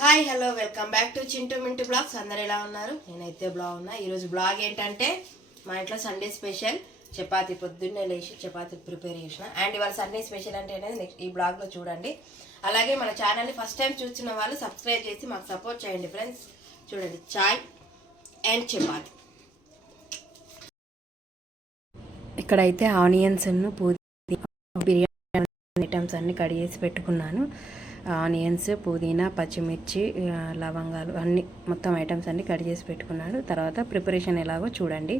Hi hello welcome back to Chintu Mintu blogs. అందరు ఎలా ఉన్నారు? నేనైతే ఉన్నా. ఈరోజు బ్లాగ్ ఏంటంటే మా ఇంట్లో సండే స్పెషల్ చపాతీ. పొద్దున్నే లేచి చపాతీ ప్రిపేర్ చేసిన. అండ్ ఇవాళ సండే స్పెషల్ అంటే అనేది నెక్స్ట్ ఈ బ్లాగ్లో చూడండి. అలాగే మన ఛానల్ని ఫస్ట్ టైం చూస్తున్న వాళ్ళు సబ్స్క్రైబ్ చేసి మాకు సపోర్ట్ చేయండి ఫ్రెండ్స్. చూడండి, చాయ్ అండ్ చపాతీ. ఇక్కడైతే ఆనియన్స్ బిర్యానీ ఐటమ్స్ అన్నీ కట్ చేసి పెట్టుకున్నాను. ఆనియన్స్, పుదీనా, పచ్చిమిర్చి, లవంగాలు అన్నీ మొత్తం ఐటమ్స్ అన్నీ కట్ చేసి పెట్టుకున్నాను. తర్వాత ప్రిపరేషన్ ఎలాగో చూడండి.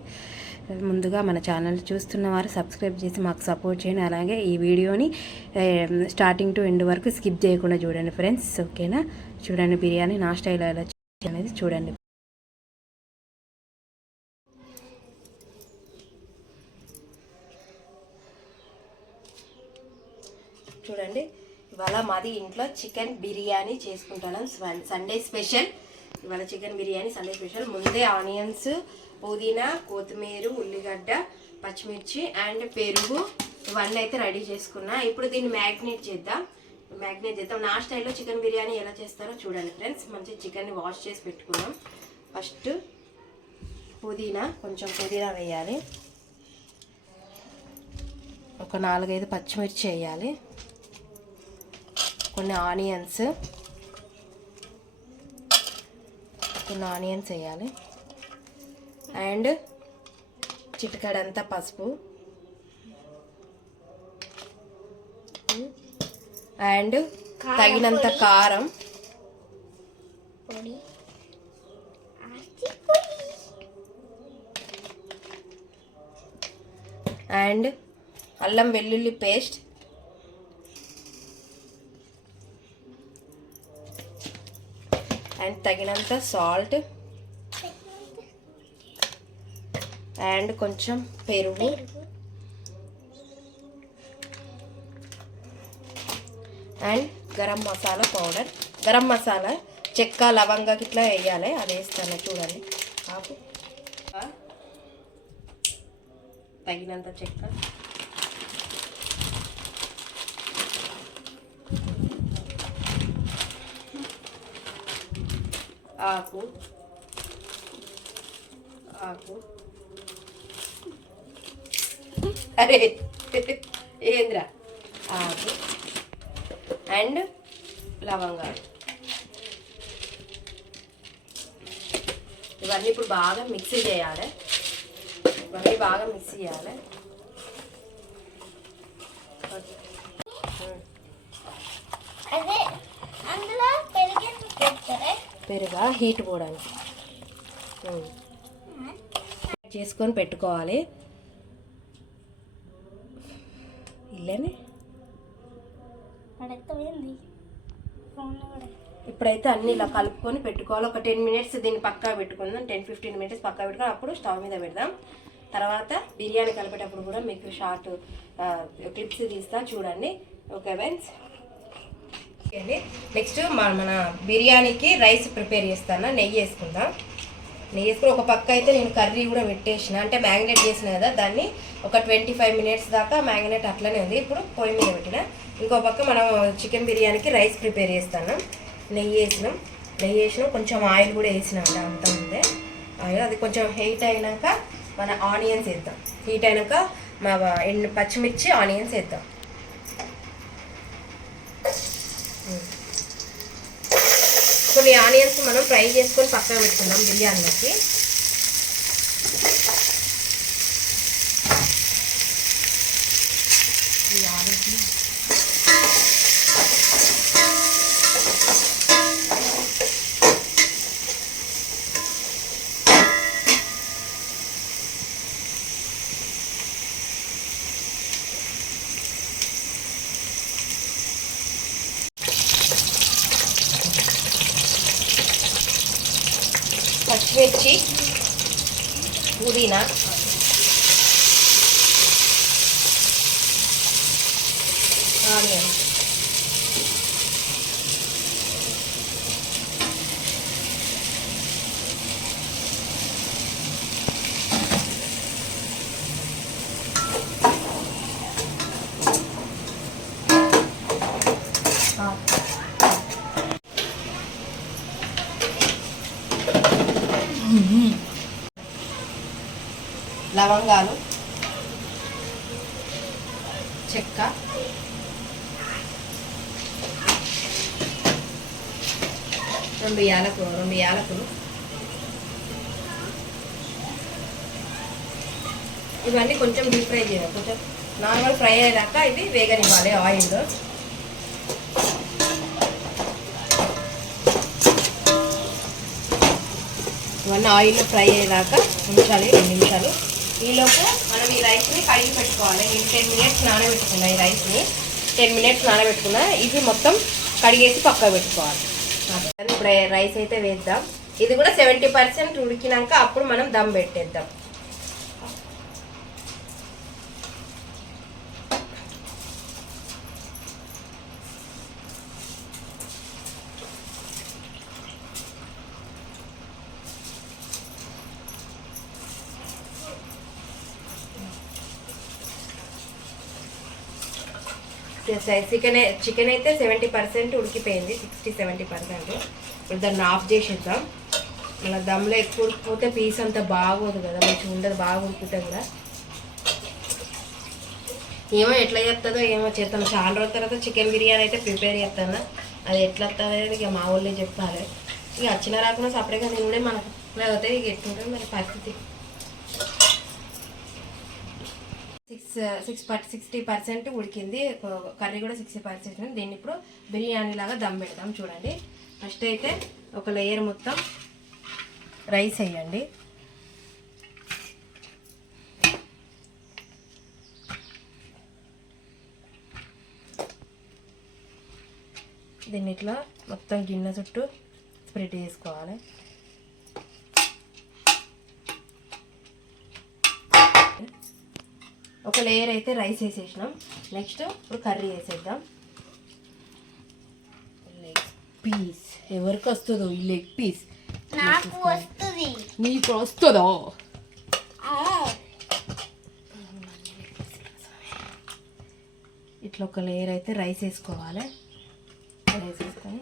ముందుగా మన ఛానల్ చూస్తున్న వారు సబ్స్క్రైబ్ చేసి మాకు సపోర్ట్ చేయండి. అలాగే ఈ వీడియోని స్టార్టింగ్ టు ఎండ్ వరకు స్కిప్ చేయకుండా చూడండి ఫ్రెండ్స్. ఓకేనా? చూడండి, బిర్యానీ నా స్టైల్ ఎలా అనేది చూడండి. చూడండి, ఇవాళ మాది ఇంట్లో చికెన్ బిర్యానీ చేసుకుంటాను. సండే స్పెషల్ ఇవాళ చికెన్ బిర్యానీ సండే స్పెషల్. ముందే ఆనియన్స్, పుదీనా, కొత్తిమీర, ఉల్లిగడ్డ, పచ్చిమిర్చి అండ్ పెరుగు ఇవన్నీ అయితే రెడీ చేసుకున్నా. ఇప్పుడు దీన్ని మ్యాగ్నేట్ చేద్దాం. నా స్టైల్లో చికెన్ బిర్యానీ ఎలా చేస్తారో చూడండి ఫ్రెండ్స్. మంచి చికెన్ని వాష్ చేసి పెట్టుకున్నాం. ఫస్ట్ కొంచెం పుదీనా వేయాలి. ఒక 4-5 పచ్చిమిర్చి వేయాలి. కొన్ని ఆనియన్స్ వేయాలి. అండ్ చిటికెడంతా పసుపు అండ్ తగినంత కారం అండ్ అల్లం వెల్లుల్లి పేస్ట్ అండ్ తగినంత సాల్ట్ అండ్ కొంచెం పెరుగు అండ్ గరం మసాలా పౌడర్. గరం మసాలా చెక్క, లవంగా ఇట్లా వేయాలి. అది వేస్తాను చూడండి. ఆకు తగినంత చెక్క, ఆకు అరే ఏంద్రా, ఆకు అండ్ లవంగాలు. ఇవన్నీ ఇప్పుడు బాగా మిక్సీ చేయాలి. పెరుగా హీట్ పోవడానికి చేసుకొని పెట్టుకోవాలి. ఇల్లని ఇప్పుడైతే అన్ని ఇలా కలుపుకొని పెట్టుకోవాలి. ఒక 10 మినిట్స్ దీన్ని పక్కా పెట్టుకుందాం. 10-15 మినిట్స్ పక్కా పెట్టుకొని అప్పుడు స్టవ్ మీద పెడదాం. తర్వాత బిర్యానీ కలిపేటప్పుడు కూడా మీకు షార్ట్ క్లిప్స్ తీస్తా చూడండి. Okay friends. నెక్స్ట్ మన బిర్యానీకి రైస్ ప్రిపేర్ చేస్తాను. నెయ్యి వేసుకుందాం. నెయ్యి వేసుకుని ఒక పక్క అయితే నేను కర్రీ కూడా పెట్టేసిన, అంటే మ్యాగ్నేట్ చేసిన కదా, దాన్ని ఒక 25 మినిట్స్ దాకా మ్యాగ్నేట్ అట్లనే ఉంది. ఇప్పుడు పొయ్యి మీద పెట్టిన. ఇంకో పక్క మనం చికెన్ బిర్యానీకి రైస్ ప్రిపేర్ చేస్తాను. నెయ్యి వేసినాం, కొంచెం ఆయిల్ కూడా వేసినాం. అంత ఉందే ఆయిల్. అది కొంచెం హీట్ అయినాక మన ఆనియన్స్ వేద్దాం. హీట్ అయినాక మా పచ్చిమిర్చి, ఆనియన్స్ వేద్దాం. కొన్ని ఆనియన్స్ మనం ఫ్రై చేసుకొని పక్కన పెట్టుకుందాం బిర్యానీలోకి. పచ్చిమిర్చి, పుదీనా, ఆనియన్, లవంగాలు, చెక్క, రెండు యాలకులు ఇవన్నీ కొంచెం డీప్ ఫ్రై చేయాలి. కొంచెం నార్మల్ ఫ్రై అయ్యాక ఇవి వేగనివ్వాలి ఆయిల్లో. ఇవన్నీ ఆయిల్లో ఫ్రై అయ్యేదాకా ఉంచాలి 2 నిమిషాలు. ఈలోపు మనం ఈ రైస్ని కడిగి పెట్టుకోవాలి. నేను 10 మినిట్స్ నానబెట్టుకున్నా. ఈ రైస్ని 10 మినిట్స్ నానబెట్టుకున్నా. ఇది మొత్తం కడిగేసి పక్కకు పెట్టుకోవాలి. ఇప్పుడు రైస్ అయితే వేద్దాం. ఇది కూడా 70% ఉడికినాక అప్పుడు మనం దమ్ పెట్టేద్దాం. చికెన్ అయితే 70% ఉడికిపోయింది, 60-70%. ఇప్పుడు దాన్ని ఆఫ్ చేసేద్దాం. మన దమ్లో ఎక్కువ ఉడికిపోతే పీస్ అంతా బాగోదు కదా, మంచిగా ఉండదు. బాగా ఉడికితే కూడా ఏమో ఎట్లా చేస్తుందో ఏమో చేస్తాను. చాలా రోజుల తర్వాత చికెన్ బిర్యానీ అయితే ప్రిపేర్ చేస్తాను. అది ఎట్లా వస్తుంది అనేది ఇక మా వాళ్ళే చెప్పాలి. ఇక వచ్చిన రాకుండా సపరేట్గా నేను కూడా మనకు లేకపోతే ఇక ఎట్లుంటుంది మరి పరిస్థితి. 60% ఉడికింది. కర్రీ కూడా 60%. దీన్ని ఇప్పుడు బిర్యానీ లాగా దమ్ పెడతాం. చూడండి, ఫస్ట్ అయితే ఒక లేయర్ మొత్తం రైస్ వేయండి. దీన్ని ఇట్లా మొత్తం గిన్నె చుట్టూ స్ప్రెడ్ చేసుకోవాలి. ఒక లేయర్ అయితే రైస్ వేసేసినాం. నెక్స్ట్ ఇప్పుడు కర్రీ వేసేద్దాం. లెగ్ పీస్ ఎవరికి వస్తుందో ఈ లెగ్ పీస్? నాకు వస్తుంది. నీకు వస్తుందో? ఇట్లా ఒక లేయర్ అయితే రైస్ వేసుకోవాలి. రైస్ వేసుకొని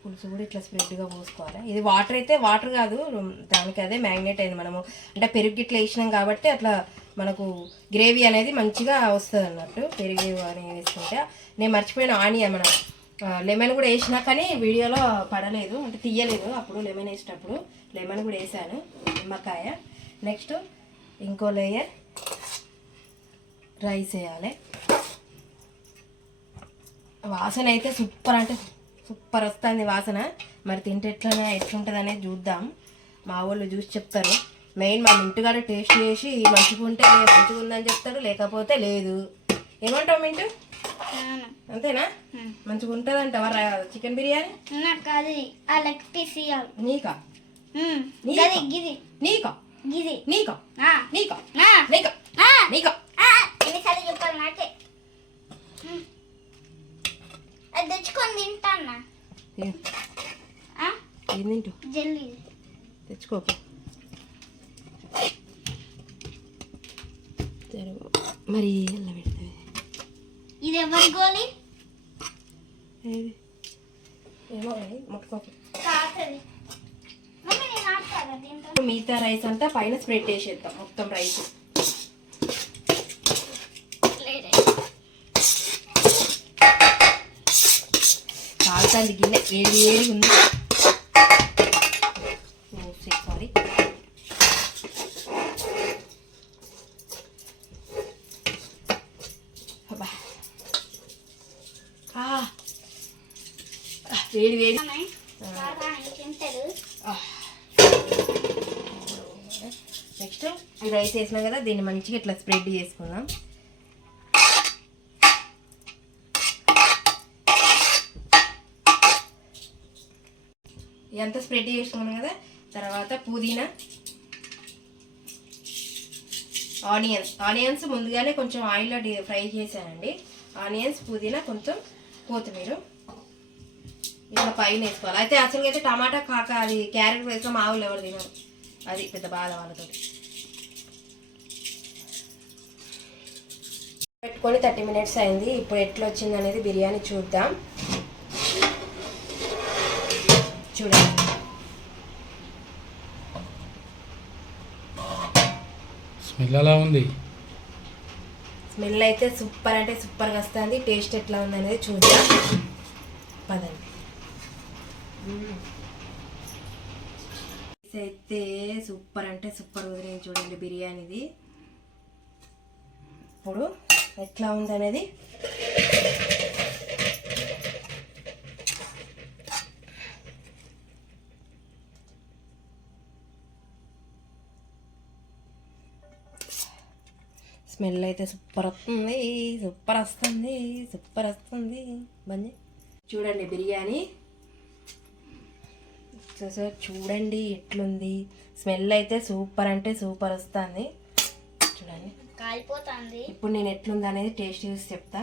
పులుసు కూడా ఇట్లా స్ప్రెడ్గా పోసుకోవాలి. ఇది వాటర్ అయితే వాటర్ కాదు, దానికి అదే మ్యాగ్నేట్ అయింది. మనము అంటే పెరుగు ఇట్లా వేసినాం కాబట్టి అట్లా మనకు గ్రేవీ అనేది మంచిగా వస్తుంది అన్నట్టు. పెరుగు అని వేసుకుంటే నేను మర్చిపోయిన ఆనియన్, మన లెమన్ కూడా వేసినా కానీ వీడియోలో పడలేదు, అంటే తీయలేదు. అప్పుడు లెమన్ వేసేటప్పుడు లెమన్ కూడా వేసాను, నిమ్మకాయ. నెక్స్ట్ ఇంకో లేయర్ రైస్ వేయాలి. వాసన అయితే సూపర్, అంటే సూపర్ వస్తుంది వాసన. మరి తింటే ఎట్లుంటుంది అనేది చూద్దాం. మా వాళ్ళు చూసి చెప్తారు. మెయిన్ మా ఇంటికాడ టేస్ట్ చేసి మంచిగా ఉంటే మంచిగా ఉందని చెప్తాడు, లేకపోతే లేదు. ఏమంటావు మింటు? అంతేనా? మంచిగా ఉంటుంది అంటావా చికెన్ బిర్యానీ? నీకా? నీకా? నీకా? నీకా? నీకా? నీకా? అది తెచ్చుకొని తింటానా? ఏం తింటూ? జల్లి తెచ్చుకోకు. మరి ఎలా పెడతావి? ఇది ఎవరి గోలి? ఏది ఏమో ముట్టుకోకు. మిగతా రైస్ అంతా పైన స్ప్రెడ్ చేసేద్దాం, మొత్తం రైస్. కాలుతుంది గిన్నె, వేడి వేడి ఉంది. సారీ. వేడి వేడి. నెక్స్ట్ ఈ రైస్ వేసినాం కదా, దీన్ని మంచిగా ఇట్లా స్ప్రెడ్ చేసుకుందాం. ఇదంతా స్ప్రెడ్ చేసుకున్నాం కదా. తర్వాత పుదీనా, ఆనియన్స్ ముందుగానే కొంచెం ఆయిల్లో ఫ్రై చేశానండి. ఆనియన్స్, పుదీనా, కొంచెం కొత్తిమీర ఇట్లా పైన వేసుకోవాలి. అయితే అసలు అయితే టమాటా కాక అది క్యారెట్ వేసుకొని మా వాళ్ళు ఎవరు తినరు, అది పెద్ద బాధ వాళ్ళతో. పెట్టుకొని 30 మినిట్స్ అయింది. ఇప్పుడు ఎట్లా వచ్చింది అనేది బిర్యానీ చూద్దాం. చూడండి, స్మెల్ ఎలా ఉంది? స్మెల్ అయితే సూపర్ అంటే సూపర్గా వస్తుంది. టేస్ట్ ఎట్లా ఉంది అనేది చూద్దాం పదండి. అయితే సూపర్ అంటే సూపర్ కుదిరింది చూడండి బిర్యానీది. ఇప్పుడు ఎట్లా ఉంది అనేది స్మెల్ అయితే సూపర్ వస్తుంది, సూపర్ వస్తుంది, సూపర్ వస్తుంది. బండి చూడండి బిర్యానీ చూడండి ఎట్లుంది. స్మెల్ అయితే సూపర్ అంటే సూపర్ వస్తుంది చూడండి. కాలిపోతుంది ఇప్పుడు నేను ఎట్లుంది అనేది టేస్ట్ చూసి చెప్తా.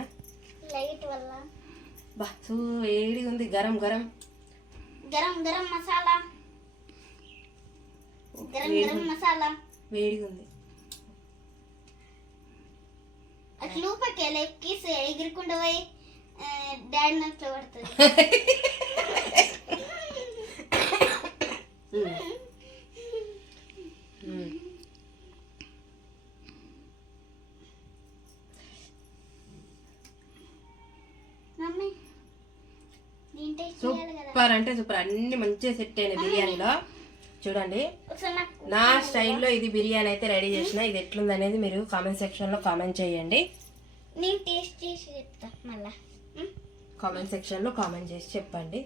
లైట్ వల్ల. బా వేడి ఉంది, గరం గరం గరం గరం మసాలా, గరం గరం మసాలా వేడిగా ఉంది. అట్లా ఊపకెళ్ళి ఎక్కిసి ఎగురుకుంటూ పోయి డాడీ నోట్లో పడుతుంది. మమ్మీ దీని టేస్ట్ చేయాలి కదా. సూపర్ అంటే సూపర్, అన్ని మంచిగా సెట్ అయినాయి బిర్యానీలో. చూడండి ఒకసారి నాకు నా స్టైల్లో ఇది బిర్యానీ అయితే రెడీ చేసిన. ఇది ఎట్లుంది అనేది మీరు కామెంట్ సెక్షన్లో కామెంట్ చేయండి. నేను టేస్ట్ చేసి చెప్తా మళ్ళా. కామెంట్ సెక్షన్లో కామెంట్ చేసి చెప్పండి.